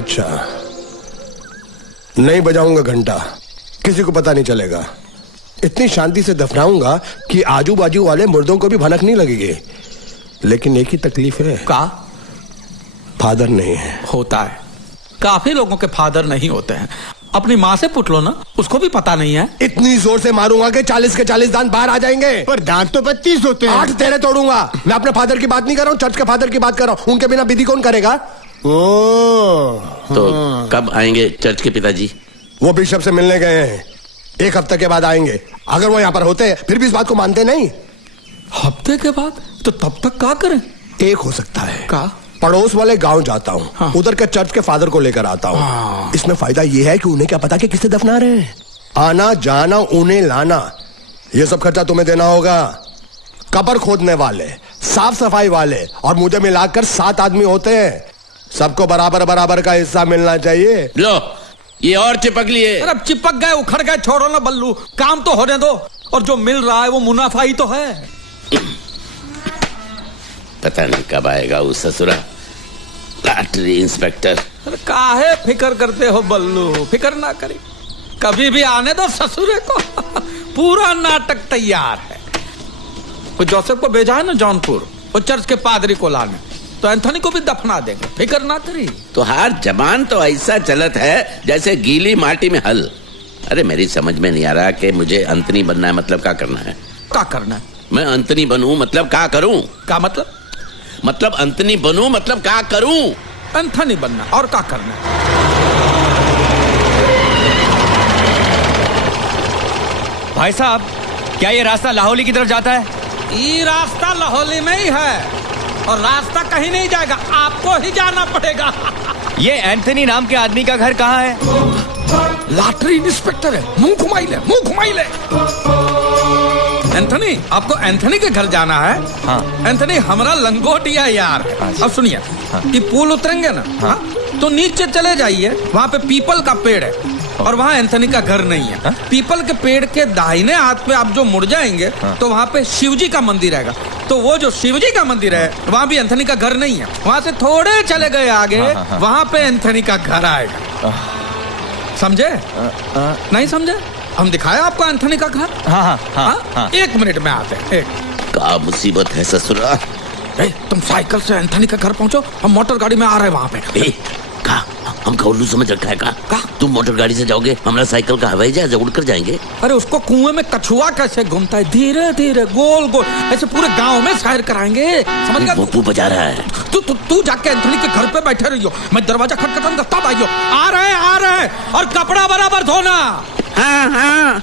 अच्छा, नहीं बजाऊंगा घंटा, किसी को पता नहीं चलेगा। इतनी शांति से दफनाऊंगा कि आजू बाजू वाले मुर्दों को भी भनक नहीं लगेगी। लेकिन एक ही तकलीफ है। का? फादर नहीं है। होता है, काफी लोगों के फादर नहीं होते हैं। अपनी माँ से पूछ लो ना, उसको भी पता नहीं है। इतनी जोर से मारूंगा कि 40 के 40 दांत बाहर आ जाएंगे। पर दांत तो 32 होते हैं। 8 तेरे तोड़ूंगा। मैं अपने फादर की बात नहीं कर रहा हूँ, चर्च के फादर की बात कर रहा हूँ। उनके बिना विधि कौन करेगा? तो कब आएंगे चर्च के पिताजी? वो बिशप से मिलने गए हैं, 1 हफ्ते के बाद आएंगे। अगर वो यहाँ पर होते फिर भी इस बात को मानते नहीं। हफ्ते के बाद? तो तब तक क्या करें? एक हो सकता है, का? पड़ोस वाले गांव जाता हूँ। हाँ। उधर के चर्च के फादर को लेकर आता हूँ। हाँ। इसमें फायदा ये है कि उन्हें क्या पता कि किसे दफना रहे हैं। आना जाना, उन्हें लाना, ये सब खर्चा तुम्हें देना होगा। कब्र खोदने वाले, साफ सफाई वाले और मुझे मिलाकर 7 आदमी होते हैं। सबको बराबर बराबर का हिस्सा मिलना चाहिए। लो, ये और चिपक लिए। अरे अब चिपक गए, उखड़ गए, छोड़ो ना बल्लू, काम तो होने दो। और जो मिल रहा है वो मुनाफा ही तो है। पता नहीं कब आएगा वो ससुरा लॉटरी इंस्पेक्टर। अरे काहे फिक्र करते हो बल्लू, फिक्र ना करी, कभी भी आने दो ससुरे को। पूरा नाटक तैयार है। वो जोसेफ को भेजा है ना जौनपुर, वो चर्च के पादरी को लाने, तो एंथोनी को भी दफना देंगे, फिक्र ना करी। तो हर जबान तो ऐसा चलत है जैसे गीली माटी में हल। अरे मेरी समझ में नहीं आ रहा कि मुझे अंतनी बनना है, मतलब क्या करना है? क्या करना है? मैं अंतनी बनूं मतलब क्या करूं? क्या मतलब? मतलब अंतनी बनूं मतलब क्या करूं? एंथोनी बनना, और क्या करना है? भाई साहब, क्या ये रास्ता लाहौली की तरफ जाता है? ये रास्ता लाहौली में ही है, और रास्ता कहीं नहीं जाएगा, आपको ही जाना पड़ेगा। ये एंथनी नाम के आदमी का घर कहाँ है? लॉटरी इंस्पेक्टर है, मुंह घुमाई ले, मुंह घुमाई ले। एंथनी, आपको एंथनी के घर जाना है? हाँ। एंथनी हमारा लंगोटिया यार है। हाँ। अब सुनिए, ये पुल उतरेंगे ना, हाँ? तो नीचे चले जाइए, वहाँ पे पीपल का पेड़ है, और वहाँ एंथनी का घर नहीं है। हाँ? पीपल के पेड़ के दाहिने हाथ पे आप जो मुड़ जाएंगे, हाँ। तो वहाँ पे शिवजी का मंदिर आएगा। तो वो जो शिवजी का मंदिर है, वहाँ भी एंथनी का घर नहीं है। वहाँ से थोड़े चले गए आगे, वहाँ पे एंथनी का घर आएगा। समझे? नहीं समझे? हम दिखाया आपको एंथनी का घर? हाँ हाँ हाँ, हाँ। 1 मिनट में आते हैं। क्या मुसीबत है ससुरा? तुम साइकिल से एंथनी के घर पहुंचो, हम मोटर गाड़ी में आ रहे हैं वहाँ पे। हमका उल्लू समझ रखा है का? तुम मोटर गाड़ी से जाओगे, हमारा साइकिल का हवाई जहाज उड़कर जाएंगे। अरे उसको कुएं में कछुआ कैसे घूमता है, धीरे धीरे गोल गोल, ऐसे पूरे गांव में सैर कराएंगे, समझ गया? वो बजा रहा है। तू जाके एंथनी के घर पे बैठे रहियो, मैं दरवाजा खटखटाऊंगा, तब आइयो। आ रहे हैं, और कपड़ा बराबर धोना। हाँ हाँ।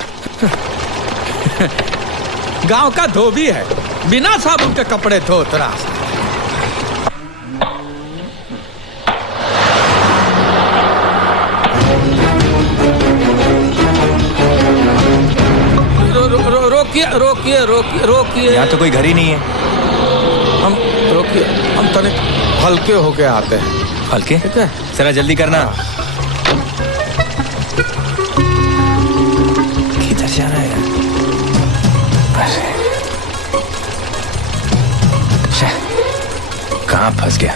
गांव का धोबी है, बिना साबुन के कपड़े धोता। रोकिए। यहाँ तो कोई घर ही नहीं है। हम तने हल्के होके आते हैं। हल्के? ठीक है, जरा जल्दी करना। किधर जा रहा है यार? कहाँ फंस गया?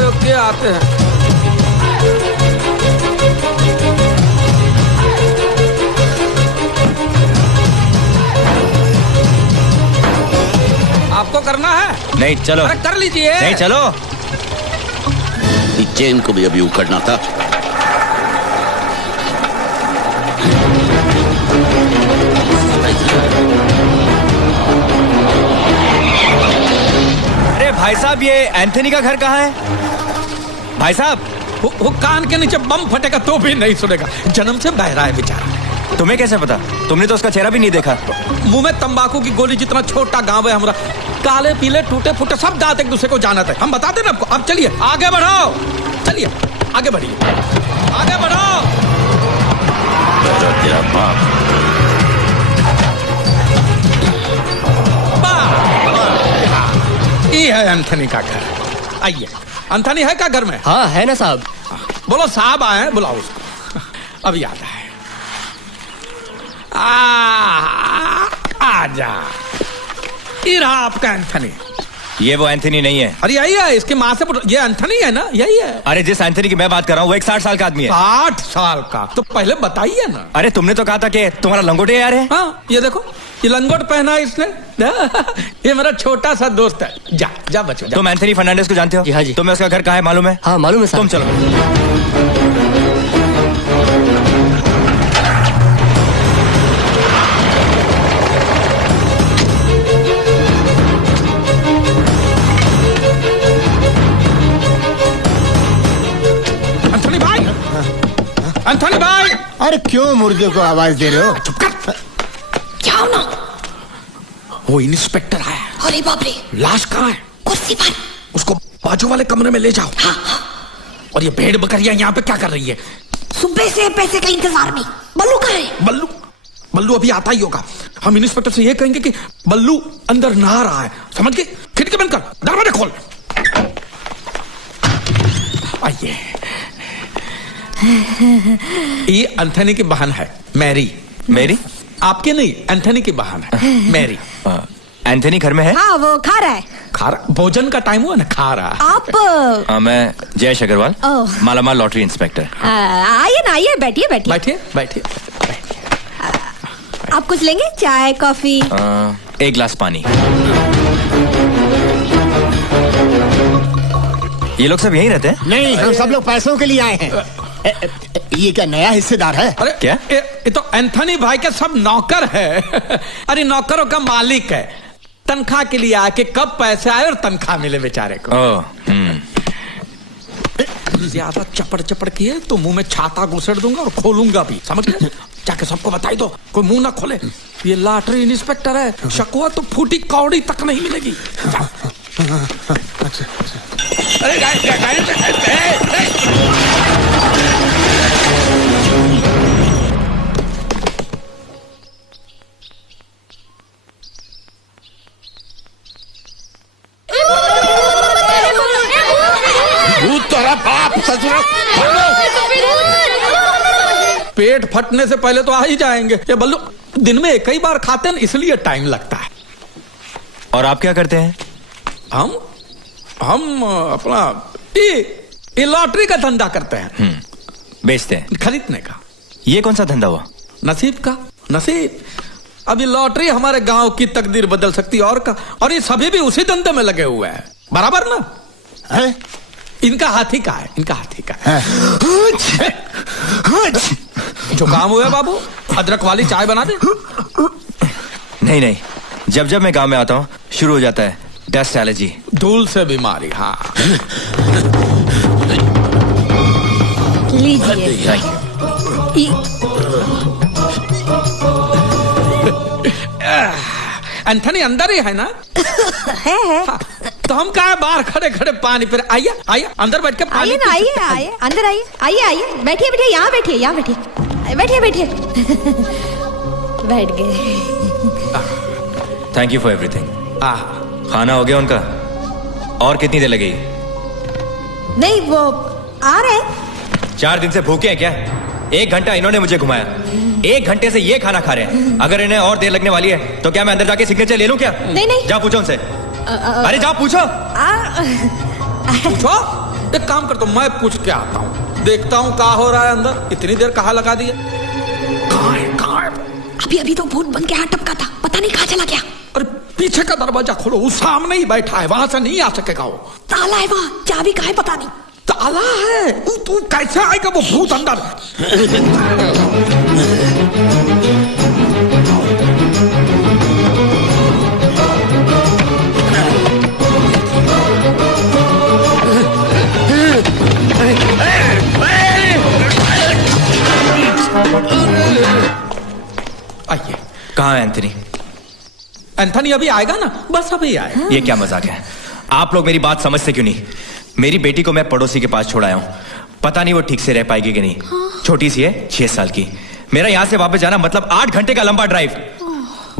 रुकिए आते हैं। आपको करना है? नहीं, चलो। अरे कर लीजिए। नहीं, चलो। इस चेन को भी अभी उखड़ना था। अरे भाई साहब, ये एंथनी का घर कहाँ है? भाई साहब, वो कान के नीचे बम फटेगा तो भी नहीं सुनेगा, जन्म से बहरा है बेचारा। तुम्हें कैसे पता? तुमने तो उसका चेहरा भी नहीं देखा। मुंह में तंबाकू की गोली जितना छोटा गांव है हमारा, काले पीले टूटे फूटे सब दांत एक दूसरे को जानत है। हम बताते ना आपको। अब चलिए आगे बढ़ाओ, चलिए आगे बढ़िए, आगे बढ़ाओ। तेरा बाप। ये है एंथनी का घर, आइए। अंथनी है क्या घर में? हाँ है ना साहब। बोलो साहब आए हैं, बुलाओ उसको। अब याद है। आजा, ये रहा आपका एंथनी। ये वो एंथनी नहीं है। अरे यही है, इसकी माँ से ये एंथनी है ना, यही है। अरे जिस एंथनी की मैं बात कर रहा हूँ वो एक 60 साल का आदमी है। 60 साल का? तो पहले बताइए ना। अरे तुमने तो कहा था कि तुम्हारा लंगोटे यार है। हाँ, ये देखो, ये लंगोट पहना है इसने। ये मेरा छोटा सा दोस्त है। जा जा बच्चों जा। तुम एंथनी फर्नांडिस को जानते हो? जी हाँ जी। तुम्हें उसका घर कहाँ है मालूम है? हाँ मालूम है साहब। तुम चलो। एंथनी भाई, एंथनी भाई। अरे क्यों मुर्दे को आवाज दे रहे हो? चुप कर। क्या हो ना? वो इंस्पेक्टर आया। अरे बाप रे, लाश कहाँ है? कुर्सी पर। उसको बाजू वाले कमरे में ले जाओ। हाँ हाँ, और ये भेड़ बकरियां यहाँ पे क्या कर रही है? सुबह से पैसे का इंतजार में। बल्लू कहाँ है? बल्लू, बल्लू अभी आता ही होगा। हम इंस्पेक्टर से ये कहेंगे कि बल्लू अंदर नहा रहा है, समझ गए? खिड़की बंद कर, दरवाजा खोल। आइए। ये एंथनी की बहन है, मैरी। मेरी? आपके नहीं, एंथनी की बहन है, मैरी। एंथनी घर में है? हाँ, वो खा रहा है। खा रहा? भोजन का टाइम हुआ ना, खा रहा। आप मैं जयेश अग्रवाल, ओह। मालामाल लॉटरी इंस्पेक्टर। आइए ना, आइए, बैठिए बैठिए। बैठिए बैठिए बैठिए। आप कुछ लेंगे? चाय, कॉफी? एक गिलास पानी। ये लोग सब यहीं रहते हैं? नहीं, हम सब लोग पैसों के लिए आए हैं। ये क्या नया हिस्सेदार है? अरे क्या? ये तो एंथनी भाई के सब नौकर है। अरे नौकरों का मालिक है। तनख्वाह के लिए आके कब पैसे आए और तनख्वाह मिले बेचारे को। ज्यादा चपड़ चपड़ किए तो मुंह में छाता घुसेड़ दूंगा और खोलूंगा भी, समझ गए? जाके सबको बताई दो, कोई मुंह ना खोले। ये लॉटरी इंस्पेक्टर है, शकुआ तो फूटी कौड़ी तक नहीं मिलेगी। अरे तेरा बाप ससुर। पेट फटने से पहले तो आ ही जाएंगे। ये बल्लू दिन में एक ही बार खाते हैं, इसलिए टाइम लगता है। और आप क्या करते हैं? हम अपना ये लॉटरी का धंधा करते हैं। बेचते हैं? खरीदने का। ये कौन सा धंधा हुआ? नसीब का, नसीब। अभी लॉटरी हमारे गांव की तकदीर बदल सकती है, और का। और ये सभी भी उसी धंधे में लगे हुए हैं, बराबर ना? है? इनका हाथी का है, इनका हाथी का है। जो काम हुआ बाबू, अदरक वाली चाय बना दे। नहीं नहीं, जब जब मैं गांव में आता हूँ शुरू हो जाता है डस्ट एलर्जी। धूल से बीमारी। हाँ लीजिए। एंथनी अंदर ही है ना? है। हाँ, तो हम कहा बाहर खड़े खड़े पानी पे। आइए आइए, अंदर बैठ के पानी आइए ना, आइए आइए, अंदर आइए, आइए आइए, बैठिए बैठिए, यहाँ बैठिए, यहाँ बैठिए, बैठिए बैठिए। बैठ गए। Thank you for everything. खाना हो गया उनका? और कितनी देर लगेगी? नहीं, वो आ रहे हैं। 4 दिन से भूखे हैं क्या? 1 घंटा इन्होंने मुझे घुमाया, 1 घंटे से ये खाना खा रहे हैं। अगर इन्हें और देर लगने वाली है तो क्या मैं अंदर जाके सिग्नेचर ले लूं क्या? नहीं नहीं, जा पूछो उनसे। अरे जा पूछो। पूछो। एक काम करता हूँ, मैं पूछ के आता हूँ, देखता हूँ क्या हो रहा है अंदर। इतनी देर कहाँ लगा दी है? अभी तो भूत बन के यहाँ टपका था, पता नहीं कहाँ चला गया। अरे पीछे का दरवाजा खोलो, वो सामने ही बैठा है, वहां से नहीं आ सकेगा वो। ताला है वहाँ, चाबी कहाँ है पता नहीं। ताला है? तू कैसे आएगा वो भूत अंदर? आइए। कहाँ है एंथनी? एंथनी अभी आएगा ना, बस अभी आएगा। ये क्या मजाक है? आप लोग मेरी बात समझते क्यों नहीं? मेरी बेटी को मैं पड़ोसी के पास छोड़ आया हूँ, पता नहीं वो ठीक से रह पाएगी कि नहीं। छोटी सी है, 6 साल की। मेरा यहाँ से वापस जाना मतलब 8 घंटे का लंबा ड्राइव।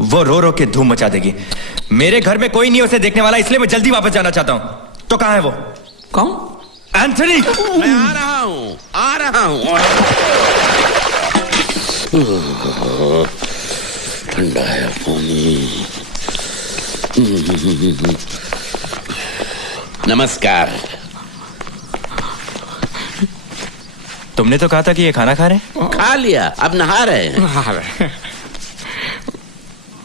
वो रो रो के धूम मचा देगी। मेरे घर में कोई नहीं उसे देखने वाला, इसलिए मैं जल्दी वापस जाना चाहता हूँ। तो कहाँ है वो? कौन? एंथनी, मैं आ रहा हूँ, आ रहा हूँ। ठंडा है पानी। नमस्कार। तुमने तो कहा था कि ये खाना खा रहे हैं। खा लिया, अब नहा रहे हैं।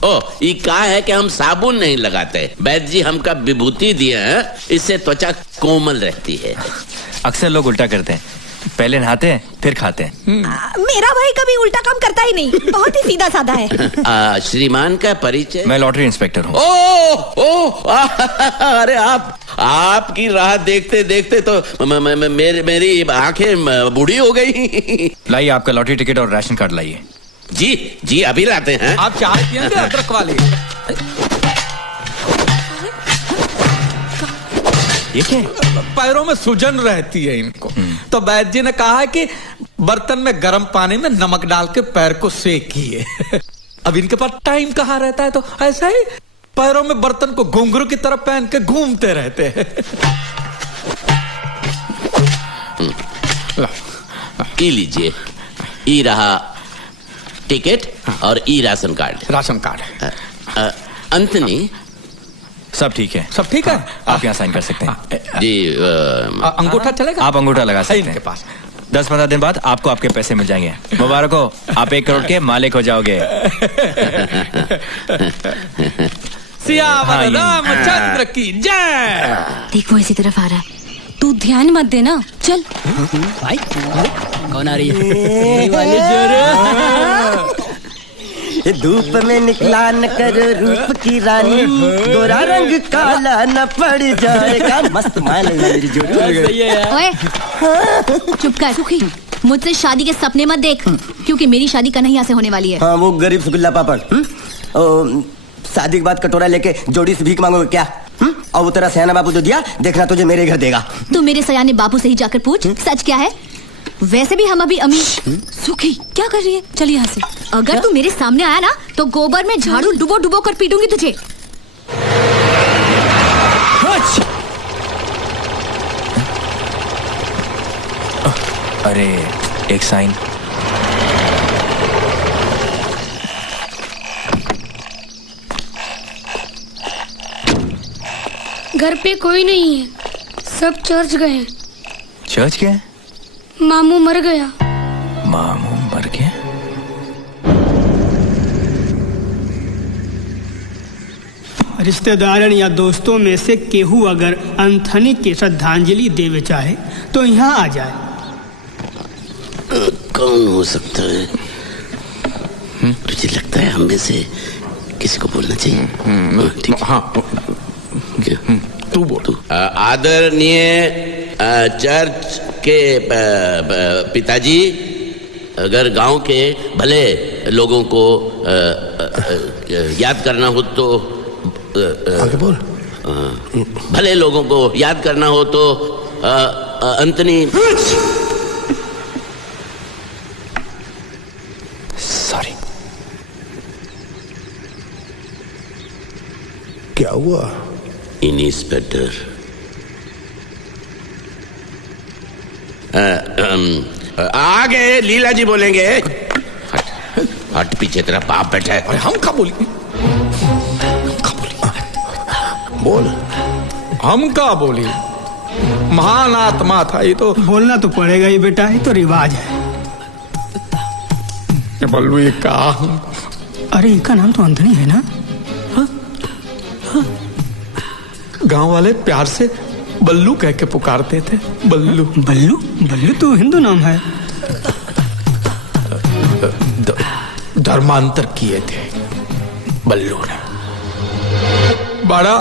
ओ, ये कहा है कि हम साबुन नहीं लगाते। वैद्य जी हमका विभूति दिए हैं, इससे त्वचा कोमल रहती है। अक्सर लोग उल्टा करते हैं, पहले नहाते हैं फिर खाते हैं। मेरा भाई कभी उल्टा काम करता ही नहीं, बहुत ही सीधा साधा है। श्रीमान का परिचय? मैं लॉटरी इंस्पेक्टर हूँ। अरे आपकी राह देखते देखते तो मेरी आंखें बूढ़ी हो गई। लाइए आपका लॉटरी टिकट और राशन कार्ड लाइए। जी अभी लाते हैं। आप चाय पियेंगे अदरक वाली? ये क्या है? पैरों में सूजन रहती है इनको, तो वैद्य जी ने कहा है कि बर्तन में गर्म पानी में नमक डाल के पैर को सेकिए। अब इनके पास टाइम कहाँ रहता है, तो ऐसा ही पैरों में बर्तन को घुंघरू की तरफ पहन के घूमते रहते हैं। ई लीजिए, ई रहा टिकट और ई राशन कार्ड। Ration card. अंतनी, सब ठीक है। सब ठीक है? आप यहाँ साइन कर सकते हैं। जी अंगूठा चलेगा? आप अंगूठा लगा है सकते इनके हैं। पास। 10-15 दिन बाद आपको आपके पैसे मिल जाएंगे। मुबारक हो, आप 1 करोड़ के मालिक हो जाओगे। सियावर रामचंद्र की जय। देख वो इसी तरफ आ रहा है, तू ध्यान मत देना। चल भाई कौन आ रही है? धूप में निकला न कर रूप की रानी, गोरा रंग काला न पड़ जाएगा। मस्त मान मेरी जोड़ी। ओए चुप कर सुखी, मुझसे शादी के सपने मत देख, क्योंकि मेरी शादी कन्हैया से होने वाली है। हाँ, वो गरीब सुगुल्ला पापड़। शादी के बाद कटोरा लेके जोड़ी से भीख मांगोगे क्या? और वो तेरा सयाना बापू जो दिया, देखना तुझे मेरे घर देगा। तू मेरे सयाने बापू से ही जाकर पूछ सच क्या है। वैसे भी हम अभी अमीर। सुखी क्या कर रही है? चल यहाँ से। अगर तू मेरे सामने आया ना तो गोबर में झाड़ू डुबो डुबो कर पीटूंगी तुझे। अरे एक साइन। घर पे कोई नहीं है, सब चर्च गए। चर्च क्या है? मामू मर गया। मामू मर गया? रिश्तेदारन या दोस्तों में से केहू अगर अंथनी के श्रद्धांजलि देवे चाहे तो यहाँ आ जाए। कौन हो सकता है? तुझे लगता है हम में से किसी को बोलना चाहिए? ठीक है। तू बोल। आदरणीय चर्च के पिताजी, अगर गांव के भले लोगों को याद करना हो तो आगे बोल। भले लोगों को याद करना हो तो अंतनी। सॉरी। क्या हुआ? इंस्पेक्टर, आगे लीला जी बोलेंगे। हट पीछे, तेरा बाप बैठा है। हम का बोली? बोल। हम का बोली? महान आत्मा था ये तो। बोलना तो पड़ेगा ही बेटा, ये तो रिवाज है। बल्लू ये का? अरे इनका नाम तो अंथनी है ना? गांव वाले प्यार से बल्लू कह के पुकारते थे। बल्लू बल्लू? बल्लू तो हिंदू नाम है। धर्मांतर किए थे बल्लू ने। बड़ा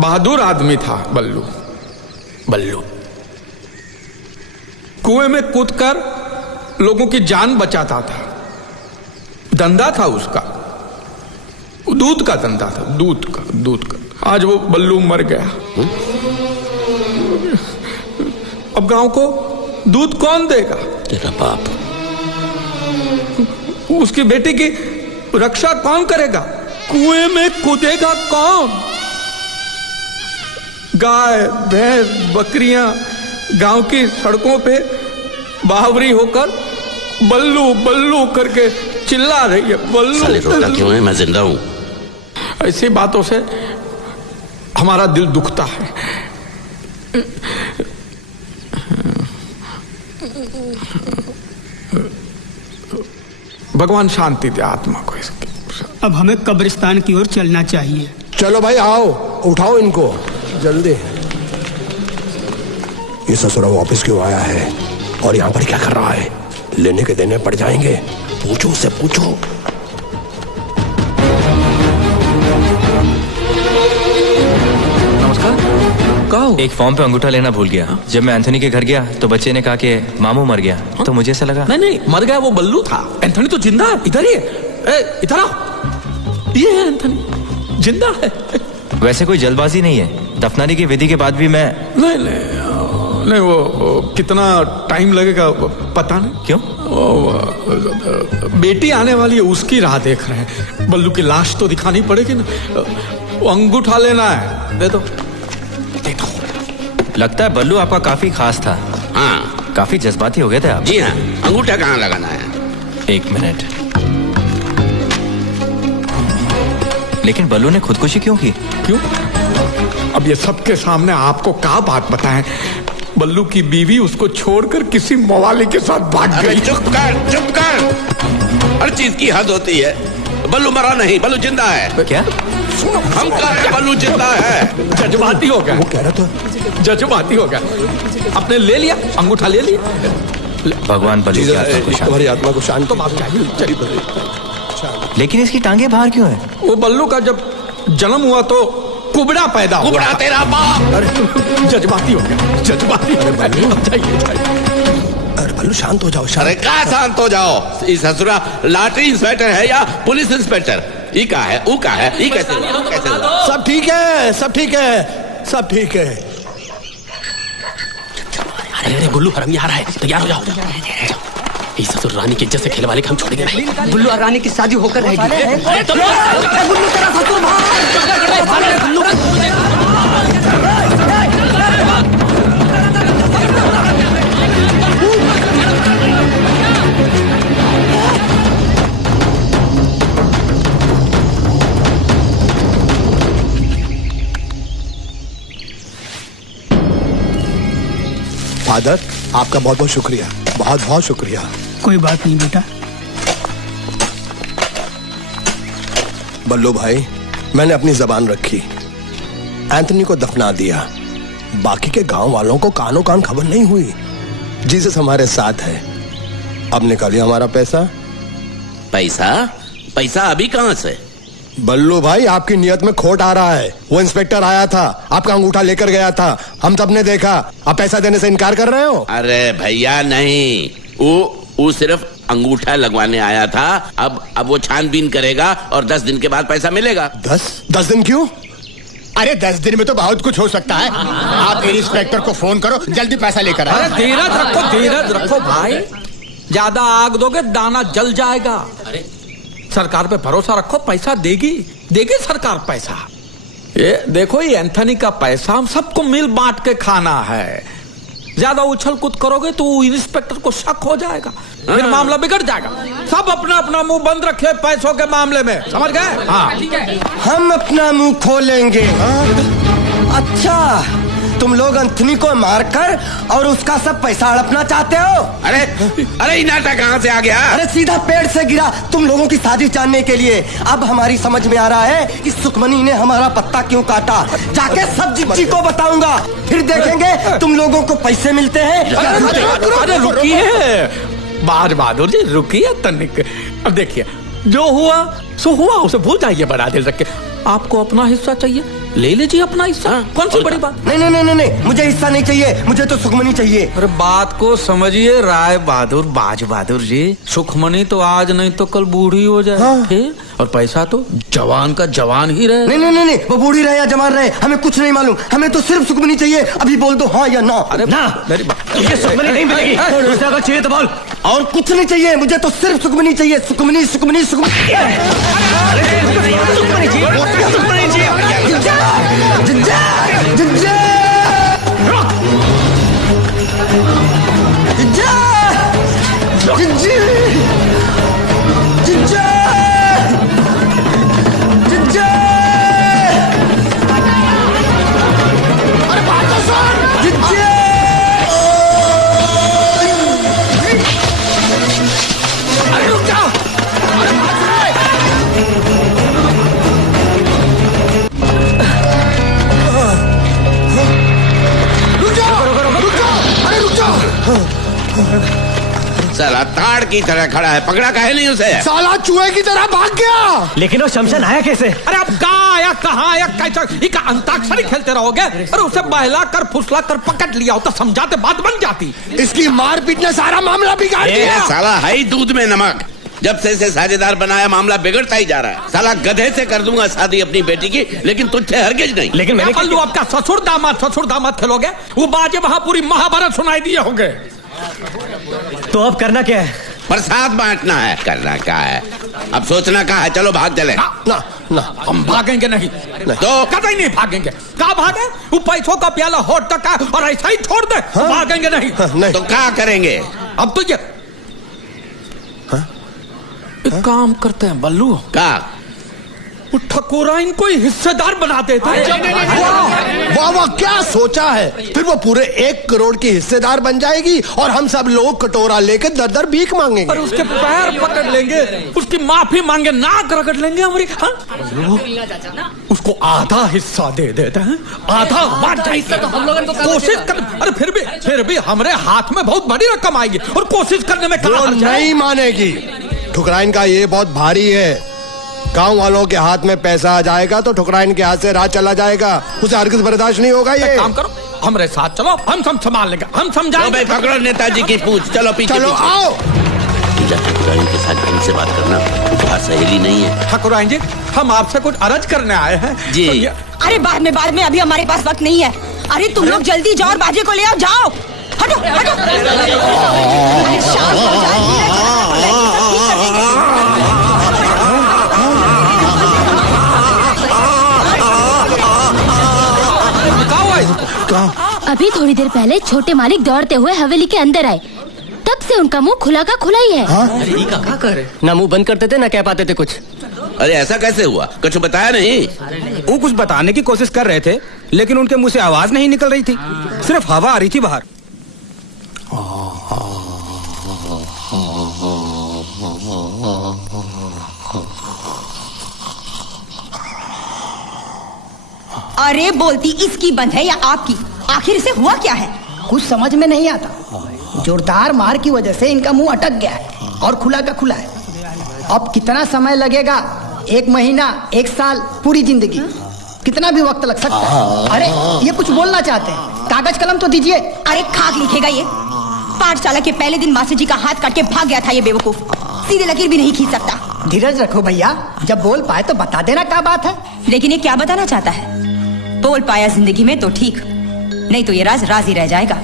बहादुर आदमी था बल्लू। बल्लू कुएं में कूदकर लोगों की जान बचाता था। धंधा था उसका, दूध का धंधा था। दूध का। आज वो बल्लू मर गया। अब गांव को दूध कौन देगा? तेरा बाप। उसकी बेटी की रक्षा कौन करेगा? कुएं में कूदेगा कौन? गाय भैंस बकरियां गांव की सड़कों पे बावरी होकर बल्लू बल्लू करके चिल्ला रही है। साले रोता बल्लू क्यों है? मैं जिंदा हूं। ऐसी बातों से हमारा दिल दुखता है। भगवान शांति दे आत्मा को इसकी। अब हमें कब्रिस्तान की ओर चलना चाहिए। चलो भाई आओ, उठाओ इनको जल्दी। ये ससुरा वापस क्यों आया है और यहाँ पर क्या कर रहा है? लेने के देने पड़ जाएंगे। पूछो उससे, पूछो। नमस्कार। एक फॉर्म पे अंगूठा लेना भूल गया। जब मैं एंथोनी के घर गया तो बच्चे ने कहा कि मामू मर गया, तो मुझे ऐसा लगा। नहीं मर गया वो बल्लू था। एंथनी तो जिंदा है। इधर ही है, इधर आओ। ये है एंथनी, जिंदा है। वैसे कोई जल्दबाजी नहीं है। दफनाने की विधि के बाद भी मैं नहीं वो कितना टाइम लगेगा पता नहीं। क्यों? बेटी आने वाली है, उसकी राह देख रहे हैं। बल्लू की लाश तो दिखानी पड़ेगी ना। वो अंगूठा लेना है, दे दो। लगता है बल्लू आपका काफी खास था। हाँ काफी जज्बाती हो गए थे आप। जी हाँ। अंगूठा कहाँ लगाना है? 1 मिनट। लेकिन बल्लू ने खुदकुशी क्यों की? क्यों? अब ये सबके सामने आपको क्या बात बताएं? बल्लू की बीवी उसको छोड़कर किसी मवाली के साथ भाग अरे गई। चुप कर। हर चीज की हद होती है। बल्लू मरा नहीं, बल्लू जिंदा है। क्या? हम कह रहे हैं बल्लू जिंदा है। जज्बाती हो गया। वो कह रहा था जज्बाती हो गया। आपने ले लिया अंगूठा, ले लिया। भगवान बल्लू की आत्मा को शांति। तुम्हारी आत्मा को शांत। तो बात चाहिए। लेकिन इसकी टांगे बाहर क्यों है? वो बल्लू का जब जन्म हुआ तो कुबड़ा पैदा हुआ। कुबड़ा तेरा बाप। अरे जज्बाती हो गया, जज्बाती। अरे अरे बल्लू शांत हो जाओ, अरे शांत। कहाँ शांत हो जाओ? इस ससुरा लॉटरी इंस्पेक्टर है या पुलिस इंस्पेक्टर? ई का है, ऊ का है, ई कैसे हुआ? सब ठीक है, सब ठीक है, सब ठीक है। अरे गुल्लू हरम आ रहा है, तैयार हो जाओ। इस ससुर रानी की इज्जत से खेल वाले का हम छोड़ेंगे नहीं। गुल्लू और रानी की शादी होकर रहेगी। फादर, आपका बहुत बहुत शुक्रिया, बहुत बहुत शुक्रिया। कोई बात नहीं बेटा। बल्लू भाई, मैंने अपनी जबान रखी, एंथनी को दफना दिया। बाकी के गांव वालों को कानो कान खबर नहीं हुई। जीसस हमारे साथ है। अब निकालिए हमारा पैसा। पैसा? पैसा अभी कहाँ से? बल्लू भाई, आपकी नियत में खोट आ रहा है। वो इंस्पेक्टर आया था, आपका अंगूठा लेकर गया था, हम सबने देखा। अब पैसा देने से इनकार कर रहे हो? अरे भैया नहीं, वो सिर्फ अंगूठा लगवाने आया था। अब वो छानबीन करेगा और 10 दिन के बाद पैसा मिलेगा। 10 दिन क्यों? अरे 10 दिन में तो बहुत कुछ हो सकता है। आप इंस्पेक्टर को फोन करो, जल्दी पैसा लेकर अरे आओ। धीरज रखो भाई। ज्यादा आग दोगे दाना जल जाएगा। अरे सरकार पे भरोसा रखो, पैसा देगी सरकार पैसा। ये देखो, ये एंथनी का पैसा हम सबको मिल बांट के खाना है। ज्यादा उछल कूद करोगे तो इंस्पेक्टर को शक हो जाएगा, फिर मामला बिगड़ जाएगा। सब अपना अपना मुंह बंद रखे पैसों के मामले में, समझ गए? हाँ हम अपना मुंह खोलेंगे। अच्छा, तुम लोग एंथनी को मारकर और उसका सब पैसा हड़पना चाहते हो? अरे ये नाटक कहाँ से आ गया? अरे सीधा पेड़ से गिरा तुम लोगों की साजिश जानने के लिए। अब हमारी समझ में आ रहा है कि सुखमनी ने हमारा पत्ता क्यों काटा। जाके सब जिज्जी को बताऊंगा, फिर देखेंगे तुम लोगों को पैसे मिलते हैं। अरे रुकिए बाज बहादुर जी, रुकिए तनिक। अब देखिए, जो हुआ सो हुआ, उसे भूल जाइए बड़ा दिल रख के। आपको अपना हिस्सा चाहिए, ले लीजिए अपना हिस्सा। कौन सी बड़ी बात? नहीं, मुझे हिस्सा नहीं चाहिए, मुझे तो सुखमनी चाहिए। अरे बात को समझिए राय बहादुर, बाज बहादुर जी। सुखमनी तो आज नहीं तो कल बूढ़ी हो जाए। हाँ। और पैसा तो जवान का जवान ही रहे। नहीं, वो बूढ़ी रहे या जवान रहे, हमें कुछ नहीं मालूम। हमें तो सिर्फ सुखमनी चाहिए। अभी बोल दो हाँ या ना। अरे ना, मेरी बात ये सुखमनी नहीं मिलेगी। अगर चाहिए तो बोल। और कुछ नहीं चाहिए, मुझे तो सिर्फ सुखमनी चाहिए। सुखमनी। साला ताड़ की तरह खड़ा है, पकड़ा काहे नहीं उसे? साला चूहे की तरह भाग गया। लेकिन वो शमशान आया कैसे? अरे अब कहाँ आया, कहाँ आया, कैसा? इका अंताक्षरी खेलते रहोगे? अरे उसे बहला कर फुसला कर पकड़ लिया होता, समझाते बात बन जाती। इसकी मारपीट ने सारा मामला बिगाड़ दिया। साला है ही दूध में नमक। जब से इसे साझेदार बनाया मामला बिगड़ता ही जा रहा है। साला गधे से कर दूंगा शादी अपनी बेटी की, लेकिन तुझसे हरगिज नहीं। लेकिन मैंने पल्लू आपका ससुर दामाद खेलोगे? वो बाजे वहां पूरी महाभारत सुनाई दिए होंगे। तो अब करना क्या है? प्रसाद बांटना है। करना क्या है? अब सोचना क्या है? चलो भाग चले। ना ना हम भागेंगे नहीं, तो कतई नहीं भागेंगे। कहाँ भागे? वो पैसों का प्याला होट तक है और ऐसा ही छोड़ दे। भागेंगे नहीं। नहीं तो क्या करेंगे? अब तो ये एक काम करते हैं बल्लू, क्या? वो ठकोरा इनको ही हिस्सेदार बना देते हैं। वाह वाह, क्या सोचा है? फिर वो पूरे 1 करोड़ की हिस्सेदार बन जाएगी और हम सब लोग कटोरा लेके दर दर भीख मांगेंगे। और उसके पैर पकड़ लेंगे, उसकी माफी मांगे, नाक रगड़ लेंगे हमारी। हाँ? उसको आधा हिस्सा दे देते हैं, आधा बांट जाएगी। तो हम लोगों को कोशिश कर। अरे फिर भी हमारे हाथ में बहुत बड़ी रकम आएगी और कोशिश करने में वो नहीं मानेगी। ठुकराइन का ये बहुत भारी है। गांव वालों के हाथ में पैसा आ जाएगा तो ठुकराइन के हाथ से राज चला जाएगा। उसे हरगिज बर्दाश्त नहीं होगा। ये काम करो, हमारे साथ चलो, हम सब संभाल लेंगे, हम समझाएंगे। पकड़ो नेताजी की पूछ। चलो पीछे। चलो आओ। ठकुराइन के साथ ढंग से बात करना तुम्हारा सहेली नहीं है। ठकुराइन जी, हम आपसे कुछ अर्ज करने आए हैं जी। अरे बाद में, अभी हमारे पास वक्त नहीं है। अरे तुम लोग जल्दी जाओ और बाजे को ले आओ, जाओ। हटो हटो। अरे शाम हो जाएगी, अभी थोड़ी देर पहले छोटे मालिक दौड़ते हुए हवेली के अंदर आए, तब से उनका मुंह खुला का खुला ही है। ना मुंह बंद करते थे ना कह पाते थे कुछ। अरे ऐसा कैसे हुआ? कुछ बताया नहीं? वो कुछ बताने की कोशिश कर रहे थे, लेकिन उनके मुंह से आवाज नहीं निकल रही थी, सिर्फ हवा आ रही थी बाहर। अरे बोलती इसकी बंद है या आपकी? आखिर इसे हुआ क्या है? कुछ समझ में नहीं आता। जोरदार मार की वजह से इनका मुंह अटक गया है और खुला का खुला है। अब कितना समय लगेगा? 1 महीना, 1 साल, पूरी जिंदगी, कितना भी वक्त लग सकता है। अरे ये कुछ बोलना चाहते हैं, कागज कलम तो दीजिए। अरे खाक लिखेगा ये। पाठशाला के पहले दिन मास्टर जी का हाथ काट के भाग गया था ये बेवकूफ, सीधे लकीर भी नहीं खींच सकता। धीरज रखो भैया, जब बोल पाए तो बता देना क्या बात है। लेकिन ये क्या बताना चाहता है? बोल पाया जिंदगी में तो ठीक, नहीं तो ये राज राज ही रह जाएगा।